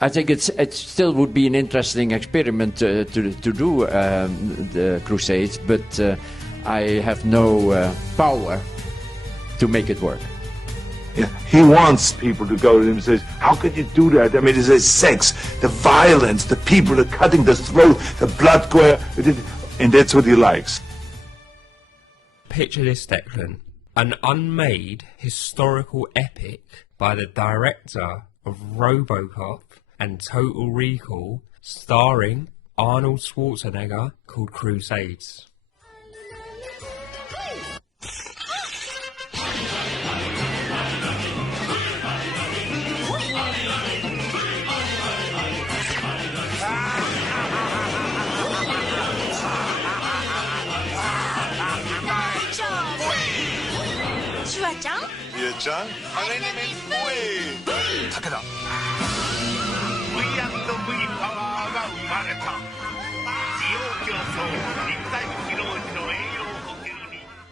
I think it still would be an interesting experiment to do the Crusades, but I have no power to make it work. Yeah, he wants people to go to him and says, how could you do that? I mean, it's the sex, the violence, the people, the cutting the throat, the blood going, and that's what he likes. Picture this, Declan. An unmade historical epic by the director of RoboCop and Total Recall, starring Arnold Schwarzenegger, called Crusades.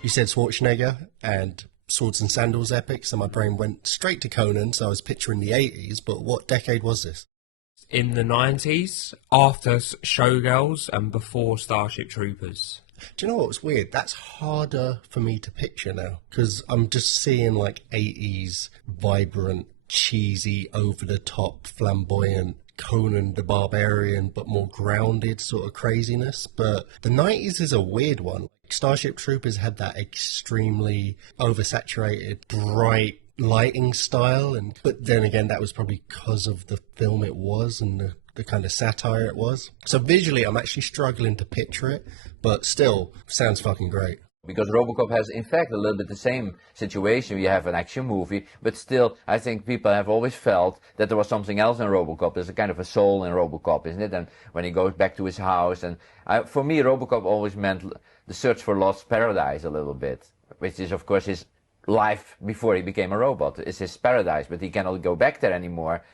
You said Schwarzenegger and Swords and Sandals epic, so my brain went straight to Conan, so I was picturing the 80s, but what decade was this? In the 90s, after Showgirls and before Starship Troopers. Do you know what's weird? That's harder for me to picture now, because I'm just seeing like 80s vibrant, cheesy, over-the-top, flamboyant Conan the Barbarian, but more grounded sort of craziness. But the 90s is a weird one. Starship Troopers had that extremely oversaturated, bright lighting style, but then again, that was probably because of the film it was and the kind of satire it was. So visually, I'm actually struggling to picture it, but still, sounds fucking great. Because RoboCop has, in fact, a little bit the same situation. You have an action movie, but still, I think people have always felt that there was something else in RoboCop. There's a kind of a soul in RoboCop, isn't it? And when he goes back to his house, and for me, RoboCop always meant the search for lost paradise a little bit, which is, of course, his life before he became a robot. It's his paradise, but he cannot go back there anymore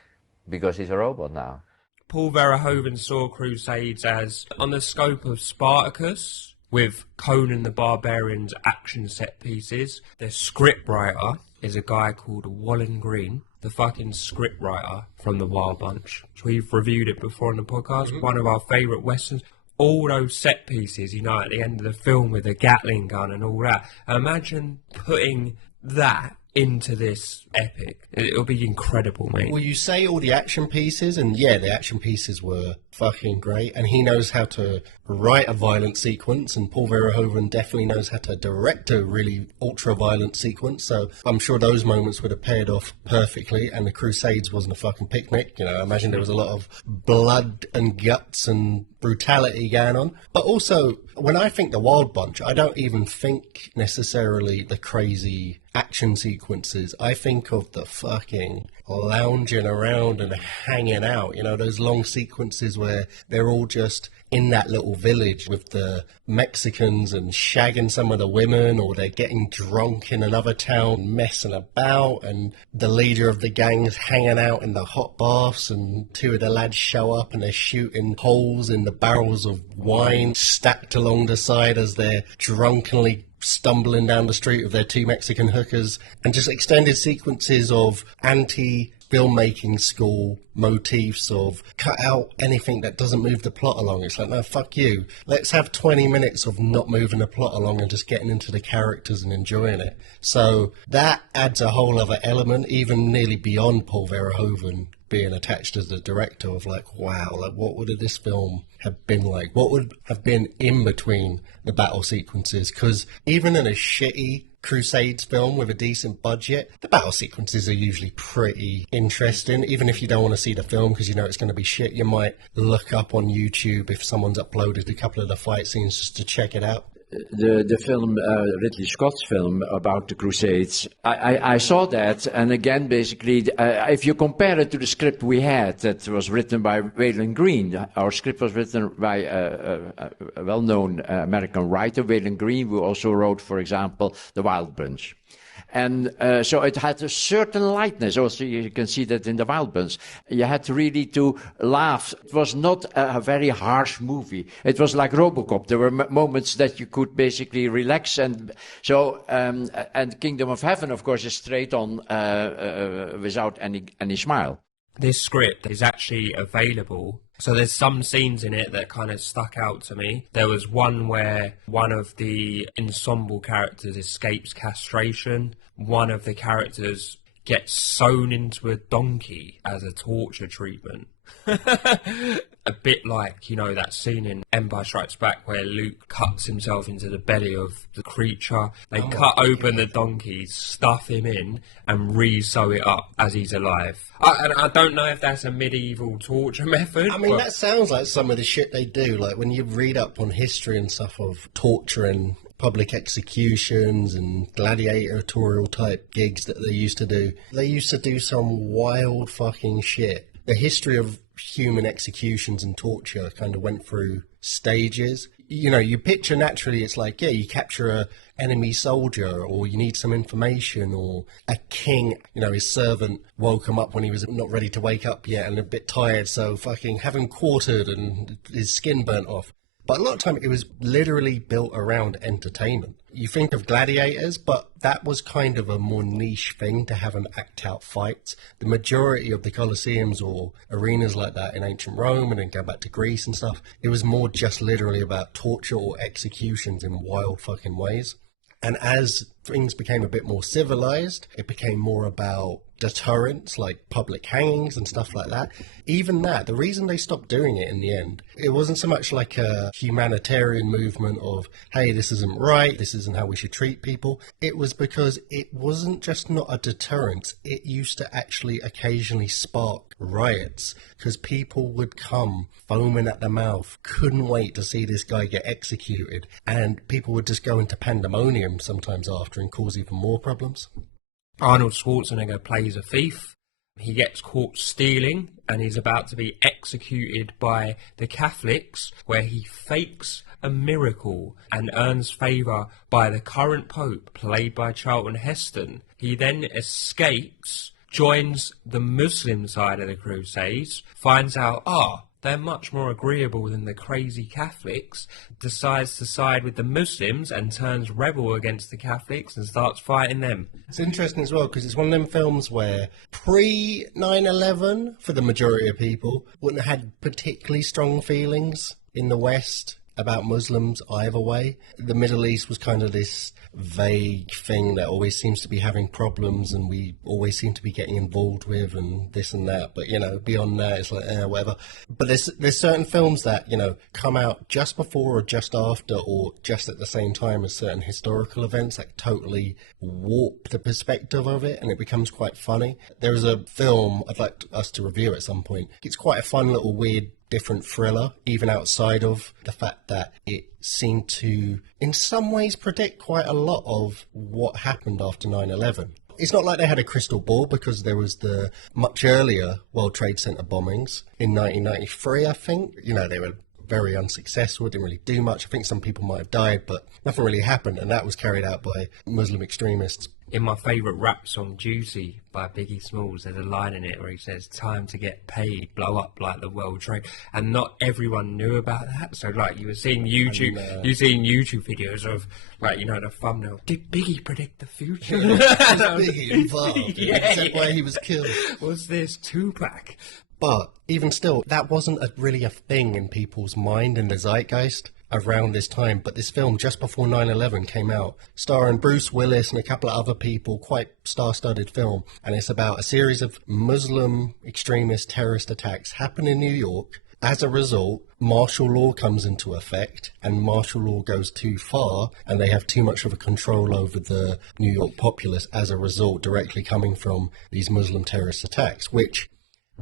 because he's a robot now. Paul Verhoeven saw Crusades as on the scope of Spartacus, with Conan the Barbarian's action set pieces. The scriptwriter is a guy called Walon Green, the fucking scriptwriter from The Wild Bunch. We've reviewed it before on the podcast, one of our favourite westerns. All those set pieces, you know, at the end of the film with the Gatling gun and all that. Imagine putting that into this epic. It'll be incredible, mate. Well, you say all the action pieces, and yeah, the action pieces were fucking great, and he knows how to write a violent sequence, and Paul Verhoeven definitely knows how to direct a really ultra-violent sequence, so I'm sure those moments would have paired off perfectly, and the Crusades wasn't a fucking picnic, you know, I imagine there was a lot of blood and guts and brutality going on. But also, when I think The Wild Bunch, I don't even think necessarily the crazy action sequences. I think of the fucking lounging around and hanging out, you know, those long sequences where they're all just in that little village with the Mexicans and shagging some of the women, or they're getting drunk in another town messing about, and the leader of the gang's hanging out in the hot baths, and two of the lads show up and they're shooting holes in the barrels of wine stacked along the side as they're drunkenly stumbling down the street with their two Mexican hookers, and just extended sequences of anti-filmmaking school motifs of cut out anything that doesn't move the plot along. It's like, no, fuck you. Let's have 20 minutes of not moving the plot along and just getting into the characters and enjoying it. So that adds a whole other element, even nearly beyond Paul Verhoeven being attached as the director, of like, wow, like what would this film have been like? What would have been in between the battle sequences? Because even in a shitty Crusades film with a decent budget, the battle sequences are usually pretty interesting. Even if you don't want to see the film because you know it's going to be shit, you might look up on YouTube if someone's uploaded a couple of the fight scenes just to check it out. The film, Ridley Scott's film about the Crusades, I saw that, and again, basically, if you compare it to the script we had that was written by Walon Green, our script was written by a well-known American writer, Walon Green, who also wrote, for example, The Wild Bunch. And so it had a certain lightness. Also, you can see that in The Wild Bunch. You had really to laugh. It was not a very harsh movie. It was like RoboCop. There were moments that you could basically relax. And so, and Kingdom of Heaven, of course, is straight on without any smile. This script is actually available. So there's some scenes in it that kind of stuck out to me. There was one where one of the ensemble characters escapes castration. One of the characters gets sewn into a donkey as a torture treatment. A bit like, you know, that scene in Empire Strikes Back where Luke cuts himself into the belly of the creature. They cut open the donkey, stuff him in, and re-sew it up as he's alive. And I don't know if that's a medieval torture method. I mean, that sounds like some of the shit they do. Like, when you read up on history and stuff of torture and public executions and gladiatorial type gigs that they used to do some wild fucking shit. The history of human executions and torture kind of went through stages. You know, you picture naturally, it's like, yeah, you capture a enemy soldier, or you need some information, or a king, you know, his servant woke him up when he was not ready to wake up yet and a bit tired, so fucking have him quartered and his skin burnt off. But a lot of time it was literally built around entertainment. You think of gladiators, but that was kind of a more niche thing to have an act-out fight. The majority of the Colosseums or arenas like that in ancient Rome, and then go back to Greece and stuff, it was more just literally about torture or executions in wild fucking ways. And as things became a bit more civilized, it became more about deterrence, like public hangings and stuff like that. Even that, the reason they stopped doing it in the end, it wasn't so much like a humanitarian movement of, hey, this isn't right, this isn't how we should treat people. It was because it wasn't just not a deterrence, it used to actually occasionally spark riots, because people would come foaming at the mouth, couldn't wait to see this guy get executed, and people would just go into pandemonium sometimes after and cause even more problems. Arnold Schwarzenegger plays a thief. He gets caught stealing and he's about to be executed by the Catholics, where he fakes a miracle and earns favour by the current Pope, played by Charlton Heston. He then escapes, joins the Muslim side of the Crusades, finds out, they're much more agreeable than the crazy Catholics, decides to side with the Muslims and turns rebel against the Catholics and starts fighting them. It's interesting as well, because it's one of them films where pre-9/11, for the majority of people, wouldn't have had particularly strong feelings in the West about Muslims either way. The Middle East was kind of this vague thing that always seems to be having problems, and we always seem to be getting involved with, and this and that. But, you know, beyond that, it's like, whatever. But there's certain films that, you know, come out just before or just after or just at the same time as certain historical events that totally warp the perspective of it, and it becomes quite funny. There is a film I'd like us to review at some point. It's quite a fun little weird different thriller, even outside of the fact that it seemed to, in some ways, predict quite a lot of what happened after 9/11. It's not like they had a crystal ball, because there was the much earlier World Trade Center bombings in 1993, I think. You know, they were very unsuccessful, didn't really do much. I think some people might have died, but nothing really happened, and that was carried out by Muslim extremists. In my favourite rap song, Juicy, by Biggie Smalls, there's a line in it where he says, time to get paid, blow up like the World Trade. And not everyone knew about that. So, like, you were seeing YouTube, YouTube videos of, like, you know, the thumbnail. Did Biggie predict the future? Was Biggie involved? Except where he was killed. Was this Tupac? But even still, that wasn't really a thing in people's mind, in the zeitgeist, around this time. But this film, just before 9/11, came out, starring Bruce Willis and a couple of other people, quite star-studded film. And it's about a series of Muslim extremist terrorist attacks happen in New York. As a result, martial law comes into effect, and martial law goes too far, and they have too much of a control over the New York populace as a result, directly coming from these Muslim terrorist attacks, which,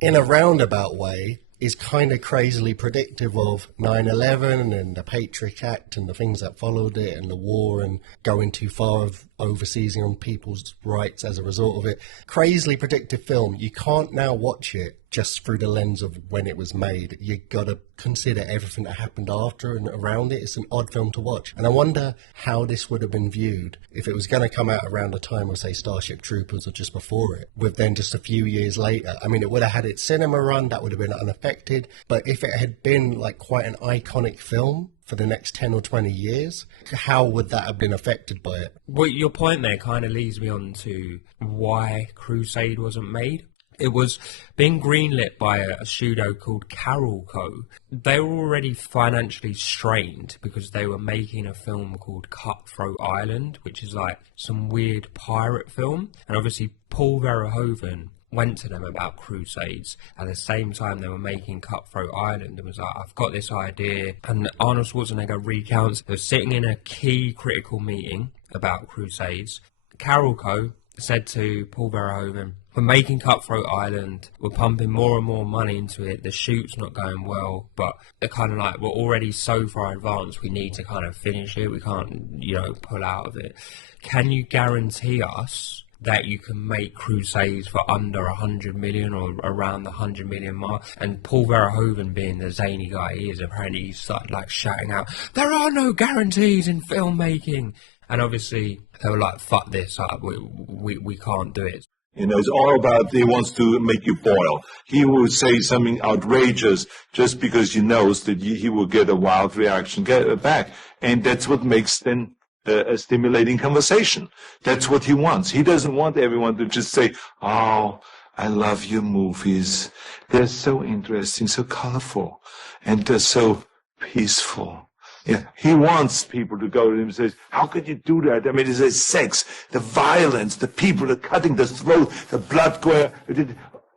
in a roundabout way, is kind of crazily predictive of 9/11 and the Patriot Act and the things that followed it, and the war and going too far of overseizing on people's rights as a result of it. Crazily predictive film. You can't now watch it just through the lens of when it was made. You got to consider everything that happened after and around it. It's an odd film to watch. And I wonder how this would have been viewed if it was going to come out around the time of, say, Starship Troopers or just before it, with then just a few years later. I mean, it would have had its cinema run, that would have been unaffected. But if it had been like quite an iconic film for the next 10 or 20 years, how would that have been affected by it? Well, your point there kind of leads me on to why Crusade wasn't made. It was being greenlit by a studio called Carolco. They were already financially strained because they were making a film called Cutthroat Island, which is like some weird pirate film. And obviously Paul Verhoeven went to them about Crusades at the same time they were making Cutthroat Island and was like, I've got this idea. And Arnold Schwarzenegger recounts they were sitting in a key critical meeting about Crusades. Carolco said to Paul Verhoeven, we're making Cutthroat Island, we're pumping more and more money into it, the shoot's not going well, but they're kind of like, we're already so far advanced, we need to kind of finish it, we can't, you know, pull out of it. Can you guarantee us that you can make Crusades for under 100 million or around the 100 million mark? And Paul Verhoeven, being the zany guy he is, apparently he started like shouting out, there are no guarantees in filmmaking. And obviously they were like, fuck this up, we can't do it. You know, it's all about he wants to make you boil. He will say something outrageous just because he knows that he will get a wild reaction back. And that's what makes then a stimulating conversation. That's what he wants. He doesn't want everyone to just say, oh, I love your movies. They're so interesting, so colorful, and they're so peaceful. Yeah, he wants people to go to him and say, how could you do that? I mean, it's the sex, the violence, the people, the cutting the throat, the blood going.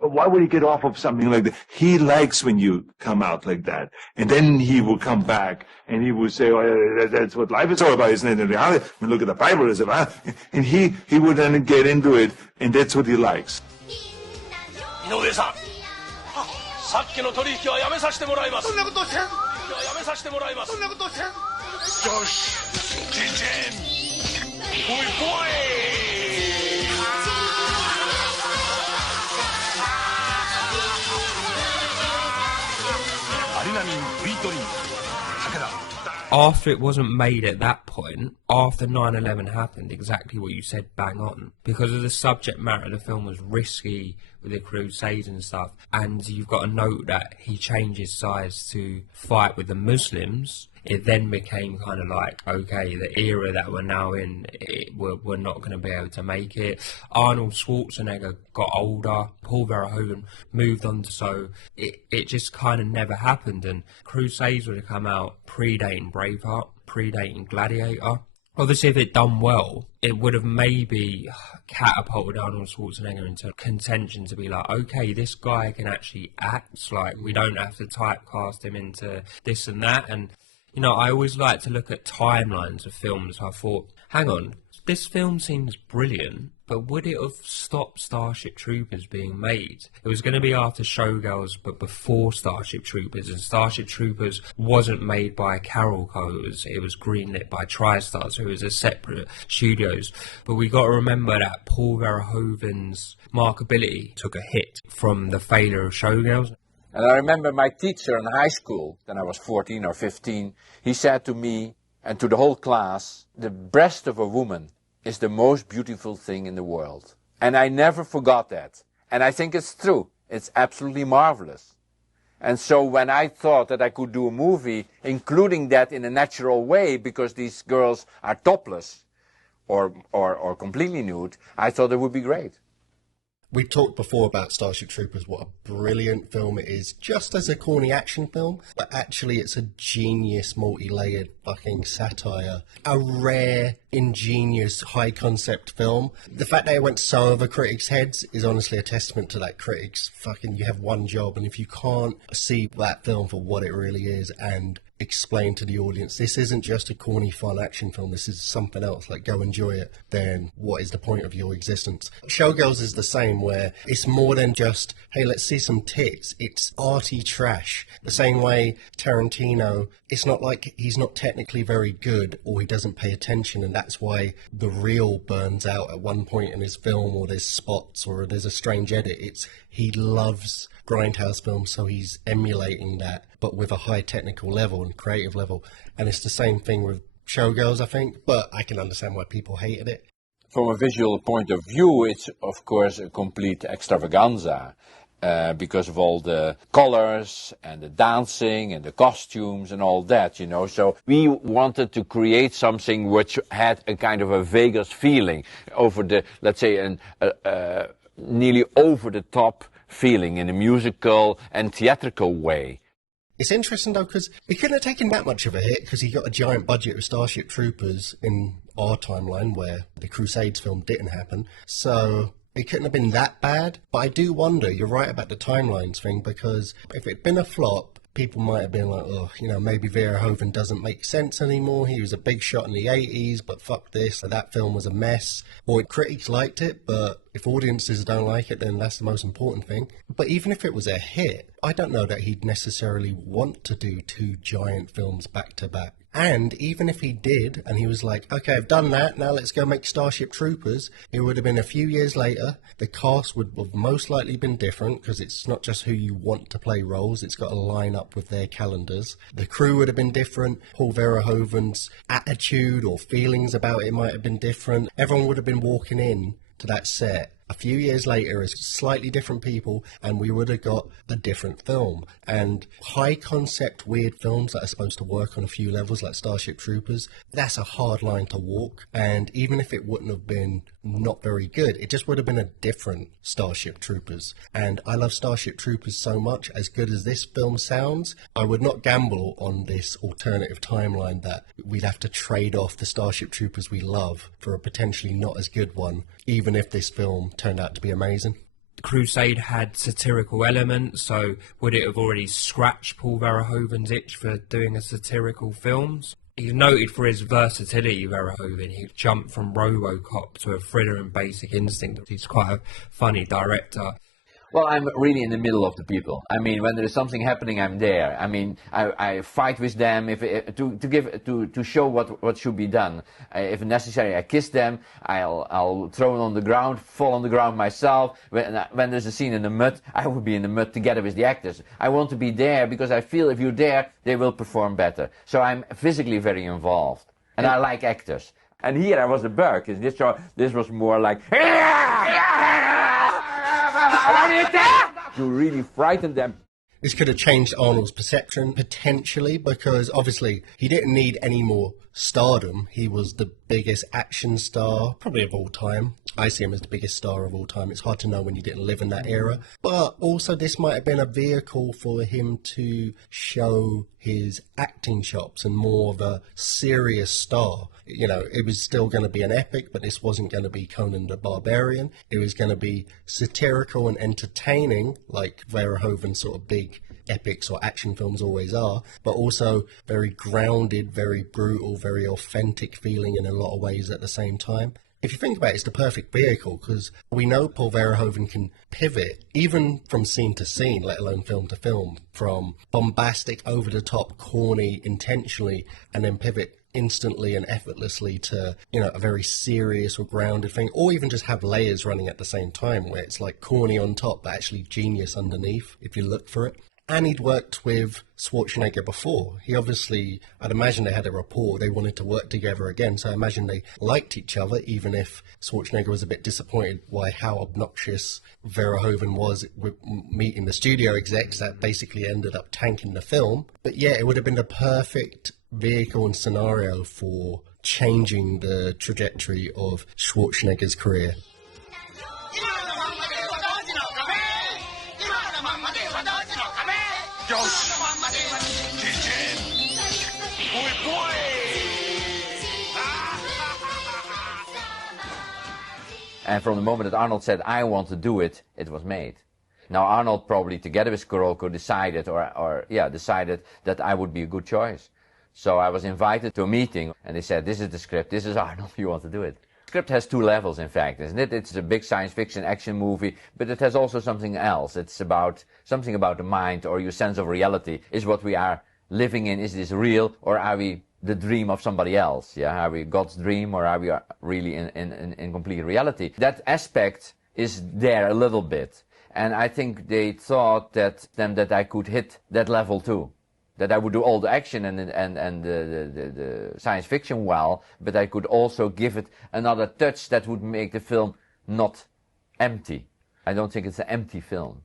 Why would he get off of something like that? He likes when you come out like that. And then he will come back and he will say, oh, that's what life is all about, isn't it? In reality, I mean, look at the Bible, is about. And he would then get into it, and that's what he likes. 井上さん、さっきの取引はやめさせてもらいます。そんなことせん。やめさせてもらいます。そんなことせん。よし、ジンジン、ボイボイ。アリナミン V ドリンク、武田。 After it wasn't made at that point, after 9/11 happened, exactly what you said, bang on. Because of the subject matter, the film was risky with the Crusades and stuff. And you've got to note that he changed his size to fight with the Muslims. It then became kind of like, okay, the era that we're now in, we're not going to be able to make it. Arnold Schwarzenegger got older. Paul Verhoeven moved on, so it just kind of never happened. And Crusades would have come out predating Braveheart, predating Gladiator. Obviously, if it done well, it would have maybe catapulted Arnold Schwarzenegger into contention to be like, okay, this guy can actually act. Like, we don't have to typecast him into this and that. And you know, I always like to look at timelines of films. I thought, hang on, this film seems brilliant, but would it have stopped Starship Troopers being made? It was going to be after Showgirls, but before Starship Troopers, and Starship Troopers wasn't made by Carolco, it was greenlit by TriStar, so it was a separate studios. But we got to remember that Paul Verhoeven's markability took a hit from the failure of Showgirls. And I remember my teacher in high school, when I was 14 or 15, he said to me and to the whole class, the breast of a woman is the most beautiful thing in the world. And I never forgot that. And I think it's true. It's absolutely marvelous. And so when I thought that I could do a movie, including that in a natural way, because these girls are topless or completely nude, I thought it would be great. We talked before about Starship Troopers, what a brilliant film it is, just as a corny action film, but actually it's a genius, multi-layered fucking satire. A rare, ingenious, high-concept film. The fact that it went so over critics' heads is honestly a testament to that critics fucking, you have one job, and if you can't see that film for what it really is and explain to the audience, this isn't just a corny, fun action film, this is something else, like go enjoy it, then what is the point of your existence? Showgirls is the same, where it's more than just, hey, let's see some tits, it's arty trash. The same way Tarantino, it's not like he's not technically very good or he doesn't pay attention, and that's why the reel burns out at one point in his film, or there's spots, or there's a strange edit. It's he loves grindhouse films, so he's emulating that, but with a high technical level and creative level. And it's the same thing with Showgirls, I think, but I can understand why people hated it. From a visual point of view, it's of course a complete extravaganza, because of all the colors and the dancing and the costumes and all that, you know. So we wanted to create something which had a kind of a Vegas feeling over the, let's say, nearly over the top feeling in a musical and theatrical way. It's interesting, though, because he couldn't have taken that much of a hit because he got a giant budget of Starship Troopers in our timeline where the Crusades film didn't happen. So it couldn't have been that bad. But I do wonder, you're right about the timelines thing, because if it'd been a flop, people might have been like, oh, maybe Verhoeven doesn't make sense anymore. He was a big shot in the 80s, but fuck this. That film was a mess. Or critics liked it, but if audiences don't like it, then that's the most important thing. But even if it was a hit, I don't know that he'd necessarily want to do two giant films back to back. And even if he did, and he was like, okay, I've done that, now let's go make Starship Troopers, it would have been a few years later. The cast would have most likely been different, because it's not just who you want to play roles, it's got to line up with their calendars. The crew would have been different. Paul Verhoeven's attitude or feelings about it might have been different. Everyone would have been walking in to that set a few years later as slightly different people, and we would have got a different film. And high concept weird films that are supposed to work on a few levels, like Starship Troopers, that's a hard line to walk. And even if it wouldn't have been not very good, it just would have been a different Starship Troopers. And I love Starship Troopers so much. As good as this film sounds, I would not gamble on this alternative timeline that we'd have to trade off the Starship Troopers we love for a potentially not as good one, even if this film turned out to be amazing. Crusade had satirical elements, so would it have already scratched Paul Verhoeven's itch for doing a satirical films? He's noted for his versatility, Verhoeven. He jumped from RoboCop to a thriller and Basic Instinct. He's quite a funny director. Well, I'm really in the middle of the people. I mean, when there is something happening, I'm there. I mean, I fight with them to show what should be done. If necessary, I kiss them. I'll throw them on the ground, fall on the ground myself. When there's a scene in the mud, I will be in the mud together with the actors. I want to be there because I feel if you're there, they will perform better. So I'm physically very involved, and I like actors. And here I was a bug. This was more like. You really frightened them. This could have changed Arnold's perception, potentially, because obviously he didn't need any more stardom. He was the biggest action star, probably of all time. I see him as the biggest star of all time. It's hard to know when you didn't live in that era. But also this might have been a vehicle for him to show his acting chops and more of a serious star. It was still going to be an epic, but this wasn't going to be Conan the Barbarian. It was going to be satirical and entertaining, like Verhoeven's sort of big epics or action films always are, but also very grounded, very brutal, very authentic feeling in a lot of ways at the same time. If you think about it, it's the perfect vehicle, because we know Paul Verhoeven can pivot even from scene to scene, let alone film to film, from bombastic, over-the-top, corny, intentionally, and then pivot instantly and effortlessly to, a very serious or grounded thing, or even just have layers running at the same time where it's like corny on top, but actually genius underneath, if you look for it. And he'd worked with Schwarzenegger before. He obviously, I'd imagine they had a rapport. They wanted to work together again. So I imagine they liked each other, even if Schwarzenegger was a bit disappointed by how obnoxious Verhoeven was with meeting the studio execs that basically ended up tanking the film. But yeah, it would have been the perfect vehicle and scenario for changing the trajectory of Schwarzenegger's career. And from the moment that Arnold said, I want to do it, it was made. Now Arnold probably together with Carolco decided that I would be a good choice. So I was invited to a meeting and they said, this is the script, this is Arnold, you want to do it. The script has two levels, in fact, isn't it? It's a big science fiction action movie, but it has also something else. It's about something about the mind or your sense of reality. Is what we are living in, is this real, or are we the dream of somebody else? Yeah, are we God's dream, or are we really in complete reality? That aspect is there a little bit, and I think they thought that I could hit that level too. That I would do all the action and the science fiction well, but I could also give it another touch that would make the film not empty. I don't think it's an empty film.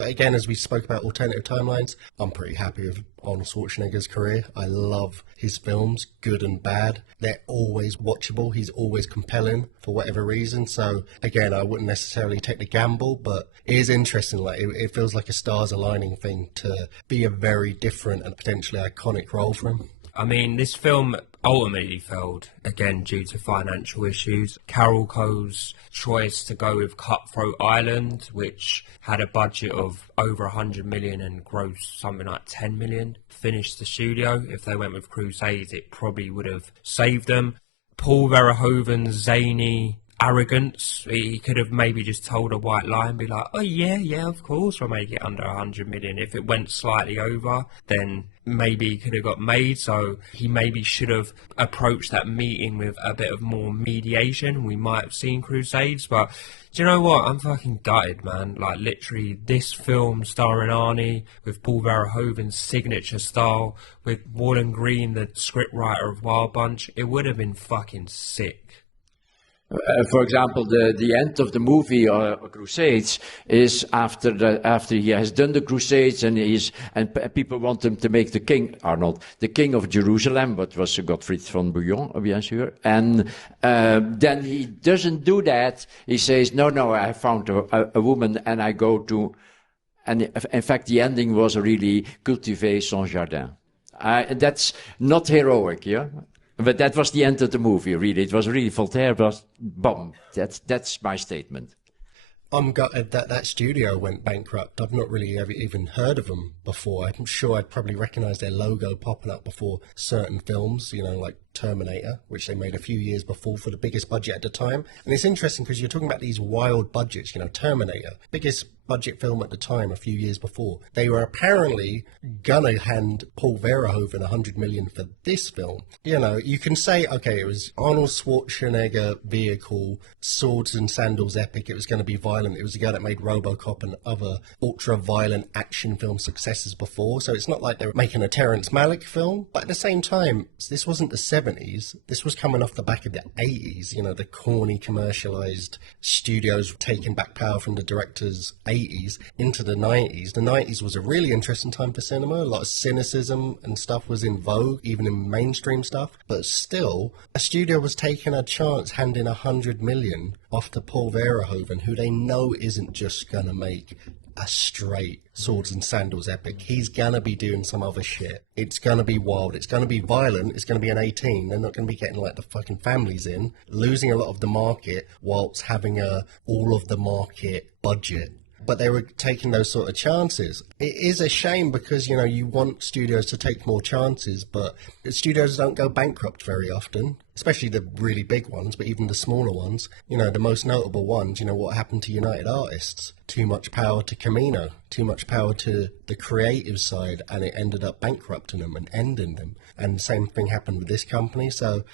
But again, as we spoke about alternative timelines, I'm pretty happy with Arnold Schwarzenegger's career. I love his films, good and bad. They're always watchable. He's always compelling for whatever reason. So again, I wouldn't necessarily take the gamble, but it is interesting. Like it feels like a stars aligning thing to be a very different and potentially iconic role for him. I mean, this film ultimately failed, again, due to financial issues. Carolco's choice to go with Cutthroat Island, which had a budget of over 100 million and grossed something like 10 million, finished the studio. If they went with Crusade, it probably would have saved them. Paul Verhoeven's zany arrogance, he could have maybe just told a white lie and be like, oh yeah, of course we'll make it under 100 million. If it went slightly over, then maybe he could have got made. So he maybe should have approached that meeting with a bit of more mediation. We might have seen Crusades, but do you know what? I'm fucking gutted, man. Like, literally, this film starring Arnie, with Paul Verhoeven's signature style, with Walon Green, the scriptwriter of Wild Bunch, it would have been fucking sick. For example, the end of the movie Crusades is after he has done the Crusades and people want him to make the king, Arnold, the king of Jerusalem, what was Gottfried von Bouillon, bien sûr. And then he doesn't do that. He says, no, I found a woman and I go to, and in fact the ending was really cultiver son jardin. That's not heroic, yeah. But that was the end of the movie, really. It was really Voltaire was bomb. That's my statement. I'm gutted that studio went bankrupt. I've not really ever even heard of them before. I'm sure I'd probably recognise their logo popping up before certain films, like Terminator, which they made a few years before for the biggest budget at the time. And it's interesting because you're talking about these wild budgets, Terminator, biggest budget film at the time a few years before. They were apparently gonna hand Paul Verhoeven 100 million for this film. You can say, okay, it was Arnold Schwarzenegger vehicle, swords and sandals epic, it was going to be violent, it was the guy that made RoboCop and other ultra-violent action film successes before, so it's not like they were making a Terrence Malick film, but at the same time, this wasn't the 70s, this was coming off the back of the 80s, the corny commercialised studios taking back power from the directors' 80s into the 90s. The 90s was a really interesting time for cinema. A lot of cynicism and stuff was in vogue, even in mainstream stuff. But still, a studio was taking a chance handing 100 million off to Paul Verhoeven, who they know isn't just going to make a straight swords and sandals epic. He's going to be doing some other shit. It's going to be wild. It's going to be violent. It's going to be an 18. They're not going to be getting like the fucking families in, losing a lot of the market whilst having all of the market budget. But they were taking those sort of chances. It is a shame because, you want studios to take more chances, but studios don't go bankrupt very often, especially the really big ones, but even the smaller ones. The most notable ones, what happened to United Artists? Too much power to Camino, too much power to the creative side, and it ended up bankrupting them and ending them. And the same thing happened with this company. So,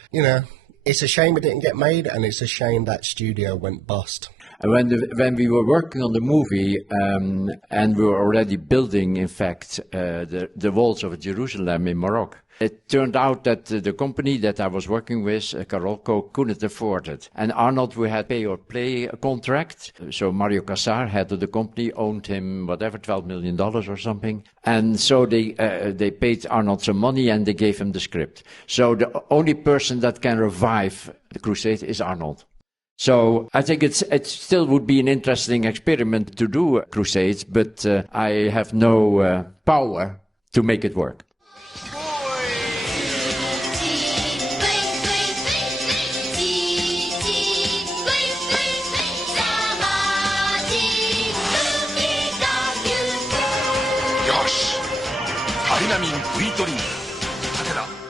it's a shame it didn't get made, and it's a shame that studio went bust. When we were working on the movie, and we were already building, in fact, the walls of Jerusalem in Morocco, it turned out that the company that I was working with, Carolco, couldn't afford it. And Arnold, we had pay or play contract. So Mario Casar, head of the company, owned him, whatever, $12 million or something. And so they paid Arnold some money and they gave him the script. So the only person that can revive the Crusade is Arnold. So I think it still would be an interesting experiment to do Crusades, but I have no power to make it work. Yosh, アリナミン V トリン、武田